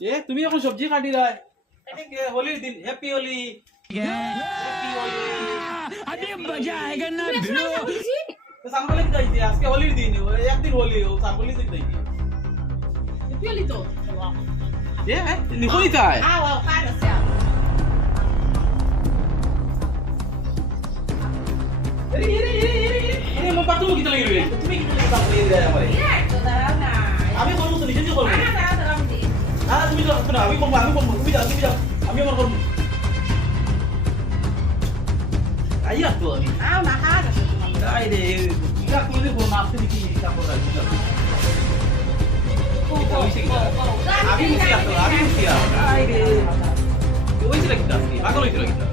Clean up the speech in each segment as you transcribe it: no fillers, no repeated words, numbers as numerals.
এ তুমি এখন সবজি কাটি রায় আজকে হোলির দিন হ্যাপি হোলি হ্যাপি হোলি अभी मजा आएगा ना भिड़ो তো সামনে কি যাইছে আজকে হোলির দিন একদিন হোলি ও সামনে দিন যাইছে Piolito. এ নিকলি তাই Ah, well, para siya. আরে মো পাতু কি লাগি রে তুমি কি লাগি পাতু রে আমারে Directo, daraw na. আমি করব তো নিজে করব Daraw din. তুমি তো শোনো আমি করব তুমি যাও আমি আমার করব আইয়া তো আমি Ah, nakaka siya. আই রে ইয়া কোনে বল মাপতে দেখি এটা করে বুঝা আমি মুসিয়া তো আমি মুসিয়া আই রে ওই ছিল কিটা পাগল হইছিল কিটা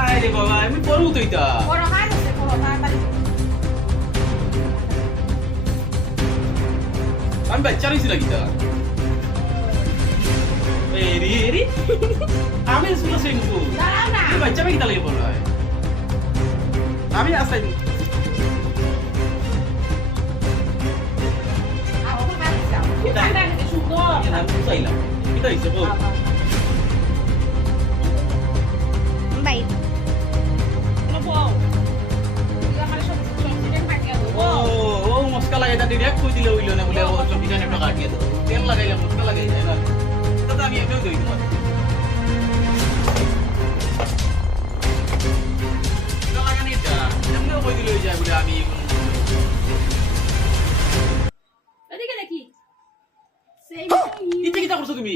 আই রে বাবা আমি পড়ু তো এটা Puro kaya siya, puro tatalik. আমি বাচ্চা হইছিল কিটা এরি এরি আমি শুনো সেই মুসু Daraw na. আমি বাচ্চা কিটা লাগে বল আমি আসাই Ako ko para siya. Kita na nagsugo. না বুঝাইলাম কিটা হইছে বল Bye. Ano po? Hindi ka siya siya kaya ও ও মস্কা লাগাই তা ডিরেক্ট কই দিলে হইলো না বলে ও সবজি জানে একটা কাটিয়ে দাও তেল লাগাইলে মস্কা লাগাই যায় না দাদা আমি এমনিও দই তোমার তেল লাগানি এটা এমনিও কই দিলে হয়ে যায় বলে আমি Pwede ka na ki. Same. ইচ্ছে কিটা করছো তুমি